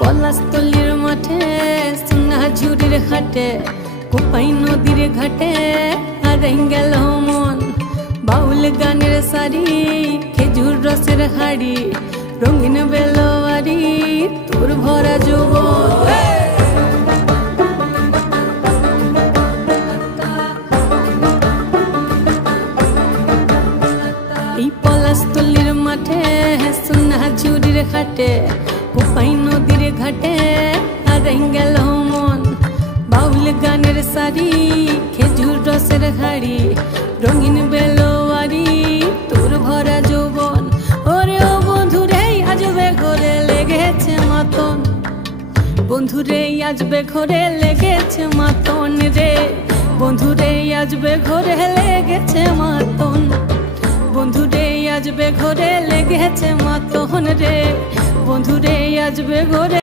পলাশতলির মাঠে সোনা ঝুড়ির হাটে কোপাই নদীর ঘাটে হারাই গেল মন বাউল গানের শাড়ি খেজুর রসের হাড়ি রঙিন বেলোয়ারি তোর ভরা যৌবন এই পলাশতলির মাঠে সোনা ঝুড়ির হাটে কোপাই নদীর ঘাটে হারাই গেল মন বাউল গানের শাড়ি খেজুর রসের হাড়ি রঙিন বেলোয়ারি তোর ভরা যৌবন ওরে ও বন্ধুরে আজবে ঘরে লেগেছে মাতন বন্ধুরে আজবে ঘরে লেগেছে মাতন রে বন্ধুরে আজবে ঘরে লেগেছে মাতন বন্ধুরে আজবে ঘরে লেগেছে মাতন রে বন্ধুরে আজবে ঘরে